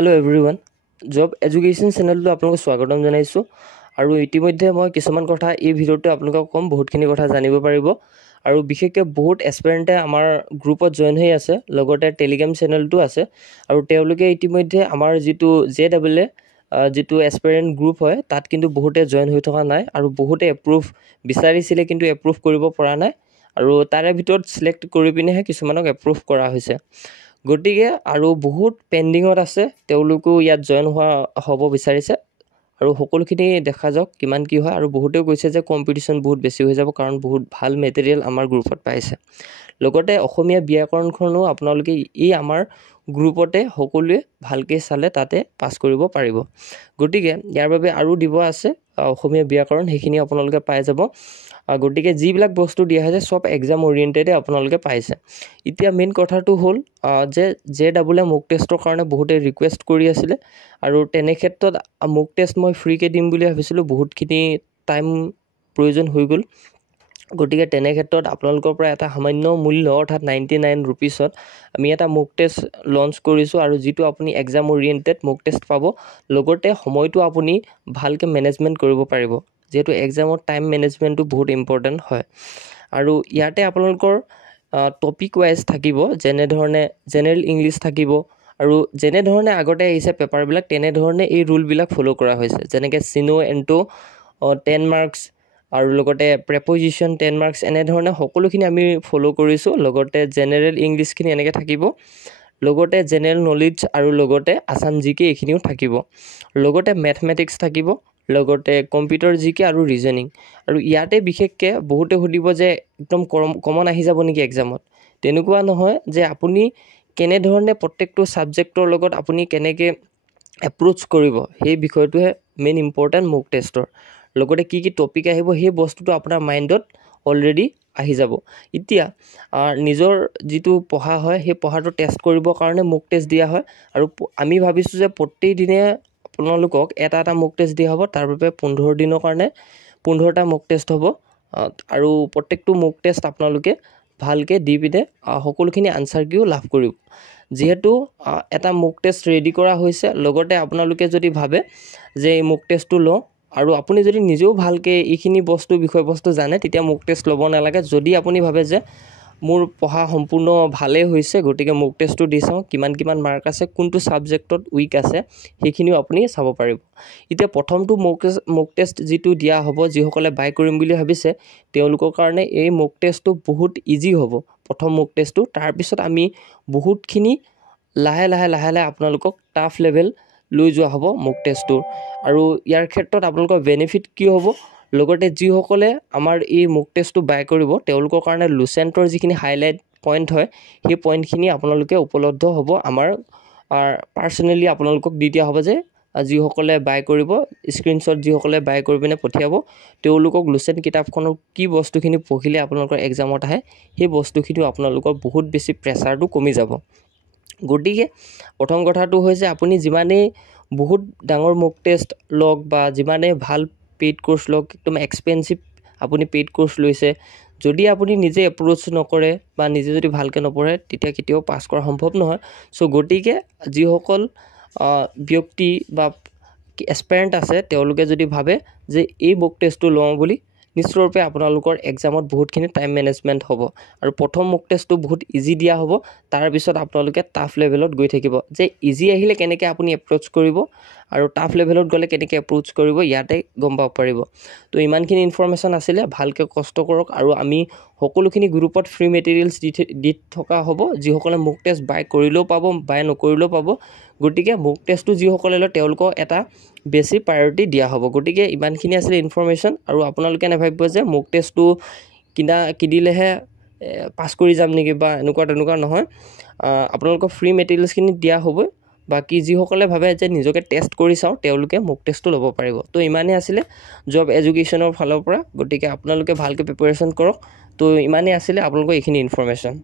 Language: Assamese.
হেল্ল' এভৰিৱান, জব এডুকেশ্যন চেনেলটো আপোনালোকক স্বাগতম জনাইছোঁ। আৰু ইতিমধ্যে মই কিছুমান কথা এই ভিডিঅ'টো আপোনালোকক ক'ম, বহুতখিনি কথা জানিব পাৰিব। আৰু বিশেষকৈ বহুত এছপিৰেণ্টে আমাৰ গ্ৰুপত জইন হৈ আছে, লগতে টেলিগ্ৰাম চেনেলটো আছে। আৰু তেওঁলোকে ইতিমধ্যে আমাৰ যিটো JEE যিটো এছপিৰেণ্ট গ্ৰুপ হয় তাত কিন্তু বহুতে জইন হৈ থকা নাই, আৰু বহুতে এপ্ৰুভ বিচাৰিছিলে কিন্তু এপ্ৰুভ কৰিব পৰা নাই। আৰু তাৰে ভিতৰত চিলেক্ট কৰি পিনেহে কিছুমানক এপ্ৰুভ কৰা হৈছে। গতিকে আৰু বহুত পেণ্ডিঙত আছে, তেওঁলোকো ইয়াত জইন হ'ব বিচাৰিছে। আৰু সকলোখিনি দেখা যাওক কিমান কি হয়। আৰু বহুতেও কৈছে যে কম্পিটিশ্যন বহুত বেছি হৈ যাব, কাৰণ বহুত ভাল মেটেৰিয়েল আমাৰ গ্ৰুপত পাইছে। লগতে অসমীয়া ব্যাকৰণখনো আপোনালোকে এই আমাৰ গ্ৰুপতে সকলোৱে ভালকৈ চালে তাতে পাছ কৰিব পাৰিব। গতিকে ইয়াৰ বাবে আৰু দিব আছে অসমীয়া ব্যাকৰণ, সেইখিনি আপোনালোকে পাই যাব। গতিকে যিবিলাক বস্তু দিয়া হৈছে চব এক্সাম অৰিয়েণ্টেডে আপোনালোকে পাইছে। এতিয়া মেইন কথাটো হ'ল যে JEE মক টেষ্টৰ কাৰণে বহুতে ৰিকুৱেষ্ট কৰি আছিলে, আৰু তেনে ক্ষেত্ৰত মক টেষ্ট মই ফ্ৰীকৈ দিম বুলি ভাবিছিলোঁ, বহুতখিনি টাইম প্ৰয়োজন হৈ গ'ল। গতিকে তেনে ক্ষেত্ৰত আপোনালোকৰ পৰা এটা সামান্য মূল্য অৰ্থাৎ 99 ৰুপিছত আমি এটা মক টেষ্ট লঞ্চ কৰিছোঁ, আৰু যিটো আপুনি এক্সাম অৰিয়েণ্টেড মক টেষ্ট পাব। লগতে সময়টো আপুনি ভালকৈ মেনেজমেণ্ট কৰিব পাৰিব, যিহেতু এক্সামৰ টাইম মেনেজমেণ্টটো বহুত ইম্পৰ্টেণ্ট হয়। আৰু ইয়াতে আপোনালোকৰ টপিক ৱাইজ থাকিব, যেনেধৰণে জেনেৰেল ইংলিছ থাকিব, আৰু যেনেধৰণে আগতে আহিছে পেপাৰবিলাক তেনেধৰণে এই ৰুলবিলাক ফ'ল' কৰা হৈছে। যেনেকৈ চিনো এণ্টো 10 মাৰ্কছ, আৰু লগতে প্ৰেপজিশ্যন 10 মাৰ্কছ, এনেধৰণে সকলোখিনি আমি ফ'ল' কৰিছোঁ। লগতে জেনেৰেল ইংলিছখিনি এনেকৈ থাকিব, লগতে জেনেৰেল নলেজ, আৰু লগতে আছাম জিকে এইখিনিও থাকিব। লগতে মেথমেটিক্স থাকিব, লগতে কম্পিউটাৰ জিকে আৰু ৰিজনিং। আৰু ইয়াতে বিশেষকৈ বহুতে সুধিব যে একদম কমন আহি যাব নেকি এক্সামত। তেনেকুৱা নহয়, যে আপুনি কেনেধৰণে প্ৰত্যেকটো ছাবজেক্টৰ লগত আপুনি কেনেকৈ এপ্ৰ'চ কৰিব, সেই বিষয়টোহে মেইন ইম্পৰ্টেণ্ট মক টেষ্টৰ। লগতে কি কি টপিক আহিব সেই বস্তুটো আপোনাৰ মাইণ্ডত অলৰেডি আহি যাব। এতিয়া নিজৰ যিটো পঢ়া হয় সেই পঢ়াটো টেষ্ট কৰিবৰ কাৰণে মক টেষ্ট দিয়া হয়। আৰু আমি ভাবিছোঁ যে প্ৰত্যেক দিনে আপোনালোকক এটা মক টেষ্ট দিয়া হ'ব। তাৰ বাবে 15 দিনৰ কাৰণে 15টা মক টেষ্ট হ'ব। আৰু প্ৰত্যেকটো মক টেষ্ট আপোনালোকে ভালকৈ দি পিনে সকলোখিনি আনচাৰ কিও লাভ কৰিব। যিহেতু এটা মক টেষ্ট ৰেডি কৰা হৈছে, লগতে আপোনালোকে যদি ভাবে যে এই মক টেষ্টটো লওঁ, আৰু আপুনি যদি নিজেও ভালকৈ এইখিনি বিষয়বস্তু জানে, তেতিয়া মক টেষ্ট ল'ব নালাগে। যদি আপুনি ভাবে যে মোৰ পঢ়া সম্পূৰ্ণ ভালেই হৈছে, গতিকে মক টেষ্টটো দি চাওঁ, কিমান মাৰ্ক আছে, কোনটো ছাবজেক্টত উইক আছে, সেইখিনিও আপুনি চাব পাৰিব। এতিয়া প্ৰথমটো মক টেষ্ট যিটো দিয়া হ'ব, যিসকলে বাই কৰিম বুলি ভাবিছে তেওঁলোকৰ কাৰণে এই মক টেষ্টটো বহুত ইজি হ'ব। প্ৰথম মক টেষ্টটো, তাৰপিছত আমি বহুতখিনি লাহে লাহে আপোনালোকক টাফ লেভেল লৈ যোৱা হ'ব মক টেষ্টটোৰ। আৰু ইয়াৰ ক্ষেত্ৰত আপোনালোকৰ বেনিফিট কি হ'ব, লগতে যিসকলে আমাৰ এই মক টেষ্টটো বাই কৰিব তেওঁলোকৰ কাৰণে লুচেণ্টৰ যিখিনি হাইলাইট পইণ্ট হয়, সেই পইণ্টখিনি আপোনালোকে উপলব্ধ হ'ব। আমাৰ পাৰ্চনেলি আপোনালোকক দি দিয়া হ'ব, যে যিসকলে বাই কৰিব, স্ক্ৰীনশ্বট যিসকলে বাই কৰি পিনে পঠিয়াব, তেওঁলোকক লুচেণ্ট কিতাপখনৰ কি বস্তুখিনি পঢ়িলে আপোনালোকৰ এক্সামত আহে, সেই বস্তুখিনিও আপোনালোকৰ বহুত বেছি প্ৰেছাৰটো কমি যাব। গতিকে প্ৰথম কথাটো হৈছে, আপুনি যিমানেই বহুত ডাঙৰ মক টেষ্ট লওক, বা যিমানেই ভাল পেইড কোৰ্চ লওক, একদম এক্সপেঞ্চিভ আপুনি পেইড কোৰ্চ লৈছে, যদি আপুনি নিজে এপ্ৰ'চ নকৰে বা নিজে যদি ভালকৈ নপঢ়ে, তেতিয়া কেতিয়াও পাছ কৰা সম্ভৱ নহয়। গতিকে যিসকল ব্যক্তি বা এছপাৰেণ্ট আছে, তেওঁলোকে যদি ভাবে যে এই মক টেষ্টটো লওঁ বুলি, নিশ্চয়ৰূপে আপোনালোকৰ এক্সামত বহুতখিনি টাইম মেনেজমেণ্ট হ'ব। আৰু প্ৰথম মক টেষ্টটো বহুত ইজি দিয়া হ'ব, তাৰপিছত আপোনালোকে টাফ লেভেলত গৈ থাকিব। যে ইজি আহিলে কেনেকৈ আপুনি এপ্ৰ'চ কৰিব, আৰু টাফ লেভেলত গ'লে কেনেকৈ এপ্ৰ'চ কৰিব, ইয়াতে গম পাব পাৰিব। তো ইমানখিনি ইনফৰমেশ্যন আছিলে, ভালকৈ কষ্ট কৰক। আৰু আমি সকলোখিনি গ্ৰুপত ফ্ৰী মেটেৰিয়েলছ দি থকা হ'ব, যিসকলে মক টেষ্ট বাই কৰিলেও পাব, বাই নকৰিলেও পাব। গতিকে মক টেষ্টটো যিসকলে লয় তেওঁলোকক এটা বেছি প্ৰায়ৰিটি দিয়া হ'ব। গতিকে ইমানখিনি আছিলে ইনফৰমেশ্যন। আৰু আপোনালোকে নাভাবিব যে মক টেষ্টটো কিনিলেহে পাছ কৰি যাম নেকি, বা এনেকুৱা নহয়। আপোনালোকক ফ্ৰী মেটেৰিয়েলছখিনি দিয়া হ'বই। বাকী যিসকলে ভাবে যে নিজকে টেষ্ট কৰি চাওঁ, তেওঁলোকে মক টেষ্টটো ল'ব পাৰিব। তো ইমানেই আছিলে জব এডুকেশ্যনৰ ফালৰ পৰা। গতিকে আপোনালোকে ভালকৈ প্ৰিপেৰেশ্যন কৰক। তো ইমানেই আছিলে আপোনালোকৰ এইখিনি ইনফৰমেশ্যন।